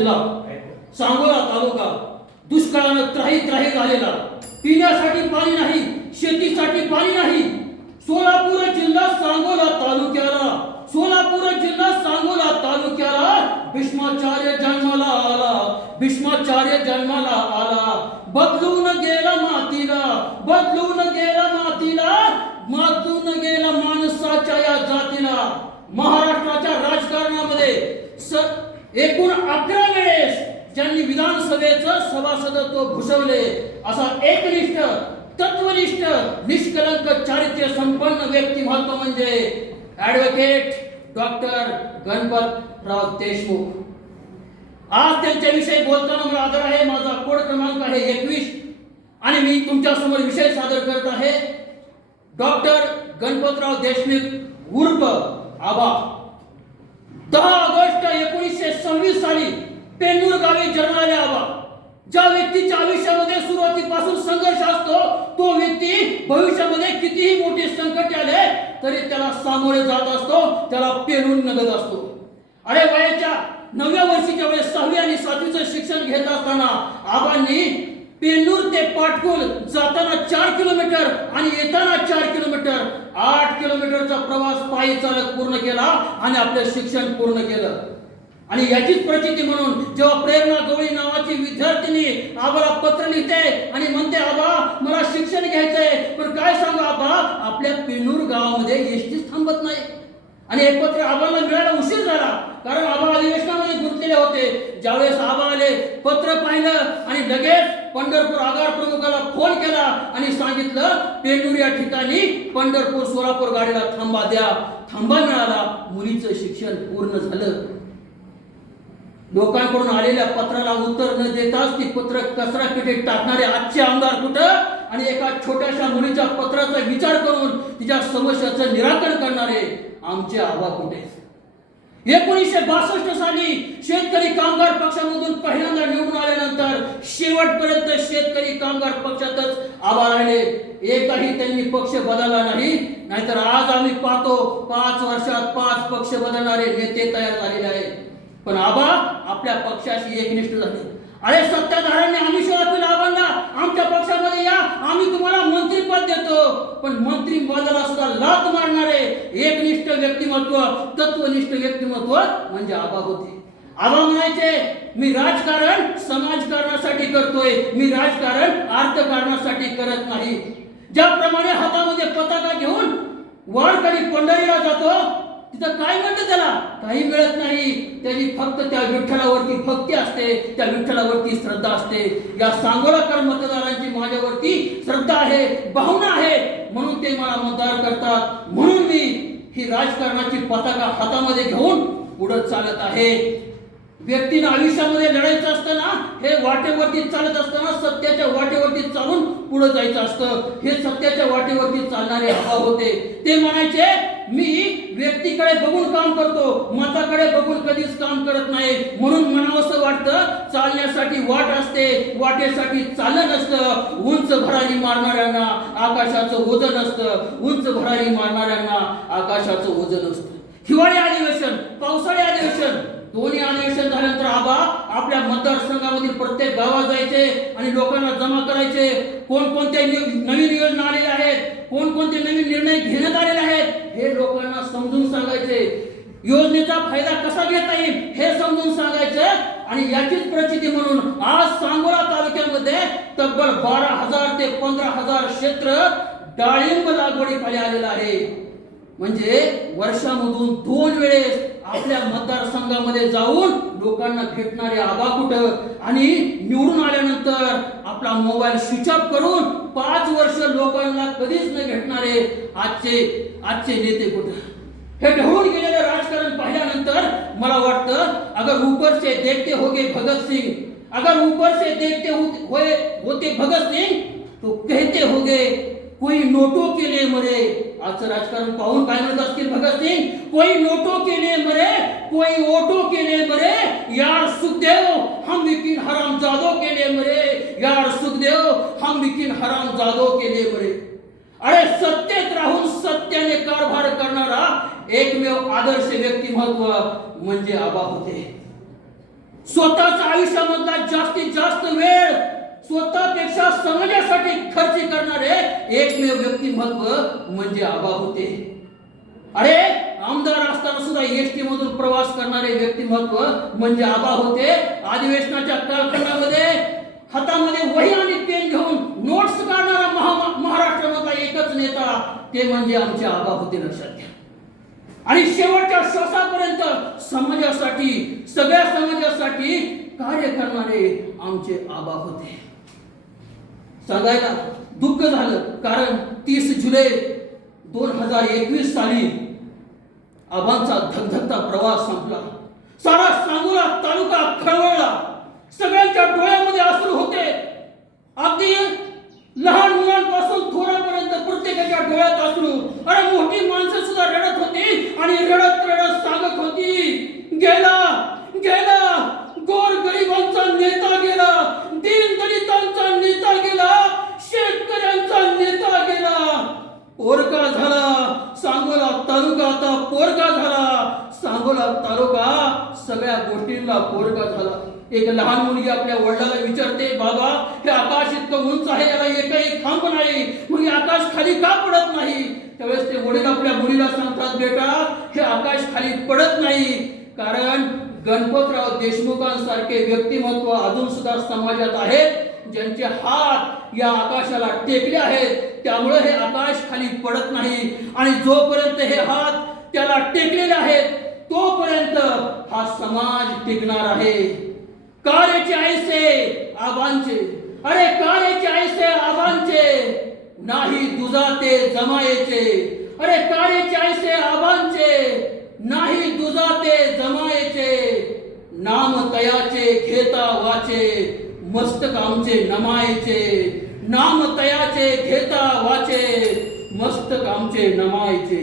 जिल्हा सांगोला तालुका, दुष्काळानं त्राही त्राही झालेला पिण्यासाठी पाणी नाही, शेतीसाठी पाणी नाही. सोलापूर जिल्हा सांगोला तालुक्याला, सोलापूर जिल्हा सांगोला तालुक्याला भीष्माचार्य जन्माला आला. भीष्माचार्य जन्माला आला. बदलून गेला मातीला, बदलून गेला मातीला बदलून गेला माणसाच्या या जातीला. महाराष्ट्राच्या एकूण अकरा वेळेस ज्यांनी विधानसभेचं सभासदत्व भूषवले असा एकनिष्ठ तत्वनिष्ठ निष्कलंक चारित्र्य संपन्न व्यक्तिमत्व म्हणजे ऍडव्होकेट डॉक्टर गणपतराव देशमुख. आज त्यांच्याविषयी बोलताना मला आदर आहे. माझा कोड क्रमांक आहे एकवीस. आणि मी तुमच्यासमोर विषय सादर करत आहे. डॉक्टर गणपतराव देशमुख उर्फ आबा. दहा ऑगस्ट एकोणीसशे सव्वीस साली पेंडूर गावी जन्माला आबा ज्या व्यक्तीच्या आयुष्यामध्ये सुरुवातीपासून संघर्ष असतो तो व्यक्ती भविष्यामध्ये कितीही मोठे संकट आले तरी त्याला सामोरे जात असतो त्याला पेरून नगत असतो. अरे वयाच्या नवव्या वर्षीच्या वेळेस सहावी आणि सातवीचं शिक्षण घेत असताना आबांनी पेंडूर ते पाटकुल जाताना चार किलोमीटर आणि येताना चार किलोमीटर आठ किलोमीटरचा प्रवास पायी चालत पूर्ण केला आणि आपलं शिक्षण पूर्ण केलं. आणि याचीच प्रचिती म्हणून जेव्हा प्रेरणा गवळी नावाची विद्यार्थिनी आबाला पत्र लिहिते आणि म्हणते आबा मला शिक्षण घ्यायचंय पण काय सांगू आबा? आपल्या पिनूर गावामध्ये एसटीच थांबत नाही. आणि हे पत्र आबाला मिळायला उशीर झाला कारण आबा अधिवेशनामध्ये गुंतलेले होते. ज्यावेळेस आबा आले पत्र पाहिलं आणि लगेच पंढरपूर आगार प्रमुखाला फोन केला आणि सांगितलं पेंडूर या ठिकाणी पंढरपूर सोलापूर गाडीला थांबा द्या. थांबा मिळाला. मुलीचं शिक्षण पूर्ण झालं. लोकांकडून आलेल्या पत्राला उत्तर न देताच ती पत्र कचरा पेटीत टाकणारे आजचे आमदार कुठं? आणि एका छोट्याशा मुलीच्या पत्राचा विचार करून तिच्या समस्याचं निराकरण करणारे आमचे आबा कुठे? एकोणीसशे बासष्ट साली शेतकरी कामगार पक्षामधून पहिल्यांदा निवडून शेवटपर्यंत शेतकरी कामगार पक्षातच आबा राहिले एकही त्यांनी पक्ष बदलला नाही. नाहीतर आज आम्ही पाहतो पाच वर्षात पाच पक्ष बदलणारे नेते तयार झालेले आहेत. पण आबा आपल्या पक्षाशी एकनिष्ठ झाले. अरे सत्ताधाऱ्यांनी आम्ही शिवाय आबांना आमच्या पक्षामध्ये या आम्ही तुम्हाला मंत्रीपद देतो. पण मंत्री पदाला सुद्धा लात मारणारे एकनिष्ठ व्यक्तिमत्व तत्वनिष्ठ व्यक्तिमत्व म्हणजे आबा होते. आबा म्हणायचे मी राजकारण समाजकारणासाठी करतोय. मी राजकारण अर्थकारणासाठी करत नाही. ज्याप्रमाणे हातामध्ये पताका घेऊन वारकरी पंढरीला जातो तिथं काय म्हणतं त्याला? काही मिळत नाही. त्याची फक्त त्या विठ्ठलावरती भक्ती असते. त्या विठ्ठलावरती श्रद्धा असते. या सांगोलाकर मतदारांची माझ्यावरती श्रद्धा आहे भावना आहे. म्हणून ते मला मतदार करतात. म्हणून मी ही राजकारणाची पताका हातामध्ये घेऊन पुढे चालत आहे. व्यक्तीनं आयुष्यामध्ये लढायचं असताना हे वाटेवरती चालत असताना सत्याच्या वाटेवरती चालून पुढे जायचं असतं. हे सत्याच्या वाटेवरती चालणारे हवा होते. ते म्हणायचे मी व्यक्तीकडे बघून काम करतो मताकडे बघून कधीच काम करत नाही. म्हणून म्हणावंसं वाटतं चालण्यासाठी वाट असते वाटेसाठी चाललं असतं. उंच भरारी मारणाऱ्यांना आकाशाचं वजन असतं उंच भरारी मारणाऱ्यांना आकाशाचं वजन असतं हिवाळी अधिवेशन पावसाळी अधिवेशन. दोन्ही अधिवेशन झाल्यानंतर आबा आपल्या मतदारसंघामधील प्रत्येक गावात जायचे आणि लोकांना जमा करायचे. कोणकोणत्या नवीन योजना आलेल्या आहेत? कोणकोणते नवीन निर्णय घेण्यात आलेले आहेत? हे लोकांना समजून सांगायचे. योजनेचा फायदा कसा घेता येईल हे समजून सांगायचं आणि याचीच प्रचिती म्हणून आज सांगोला तालुक्यामध्ये तब्बल बारा हजार ते पंधरा हजार क्षेत्र डाळिंब लागवडीखाली आलेलं आहे. म्हणजे वर्षामधून दोन वेळेस आपल्या मतदारसंघामध्ये जाऊन लोकांना भेटणारे आबा कुठं? आणि निवडून आल्यानंतर आपला मोबाईल स्विच ऑफ करून पाच वर्ष लोकांना कधीच न भेटणारे आजचे आजचे नेते कुठं? हे ढवळून गेलेलं राजकारण पाहिल्यानंतर मला वाटतं अगर ऊपर से देखते होगे भगत सिंग अगर ऊपर से देखते होते होते भगत सिंग तो कहते होगे कोई नोटो के लिए मरे। आजचं राजकारण पाहून काय म्हणत असतील भगत सिंग कोई नोटो के लिए मरे कोई ओटो के लिए मरे। यार सुखदेव हम विकिन हराम जादो के लिए मरे। यार सुखदेव हम विकिन हराम जादो के लिए मरे। अरे सत्तेत राहून सत्याने कारभार करणारा एकमेव आदर्श व्यक्तिमत्व म्हणजे आबा होते। स्वतःच्या आयुष्यामधला जास्तीत जास्त वेळ स्वतःपेक्षा समाजासाठी खर्च करणारे एकमेव व्यक्तिमत्व म्हणजे आबा होते. अरे आमदार असताना सुद्धा एस टी मधून प्रवास करणारे व्यक्तिमत्व म्हणजे आबा होते. अधिवेशनाच्या कालखंडामध्ये हातामध्ये वही आणि पेन घेऊन नोट्स काढणारा महा महाराष्ट्रामधला एकच नेता ते म्हणजे आमचे आबा होते लक्षात घ्या. आणि शेवटच्या श्वासापर्यंत समाजासाठी सगळ्या समाजासाठी कार्य करणारे आमचे आबा होते. सांगायला दुःख झालं कारण तीस जुलै दोन हजार एकवीस साली आबांचा धगधगता प्रवास संपला. सारा सांगोला तालुका खळवळला सगळ्यांच्या डोळ्यामध्ये अश्रू होते. अगदी लहान मुलांपासून थोरापर्यंत प्रत्येकाच्या डोळ्यात अश्रू अरे मोठी माणसं सुद्धा रडत होती आणि रडत रडत सांगत होती गेला गेला गोर गरिबांचा नेता गेला दीन दलितांचा नेता गेला शेतकऱ्यांचा नेता गेला पोरका झाला सांगोला तालुका आता पोरका झाला. सांगोला तालुका सगळ्या गोष्टींना पोरका झाला. एक लहान मुलगी आपल्या वडिलाला विचारते बाबा हे आकाश इतकं उंच आहे याला एकही खांब नाही. मग हे आकाश खाली का पडत नाही? त्यावेळेस ते वडील आपल्या मुलीला सांगतात बेटा हे आकाश खाली पडत नाही. कारण गणपतराव देशमुखांसारखे व्यक्तिमत्व अजून सुद्धा समाजात आहेत. ज्यांचे हात या आकाशाला टेकले आहेत त्यामुळे हे आकाश खाली पडत नाही. आणि जोपर्यंत हे हात त्याला टेकलेले आहेत तोपर्यंत हा समाज टिकणार आहे. कार्याचे ऐसे आबांचे. अरे कार्याचे ऐसे आबांचे. नाही दुजाते जमायेचे. अरे कार्याचे ऐसे आबांचे. नाही दुजाते जमायचे. नाम तयाचे घेता वाचे मस्तक आमचे नमायचे नाम तयाचे घेता वाचे मस्तक आमचे नमायचे.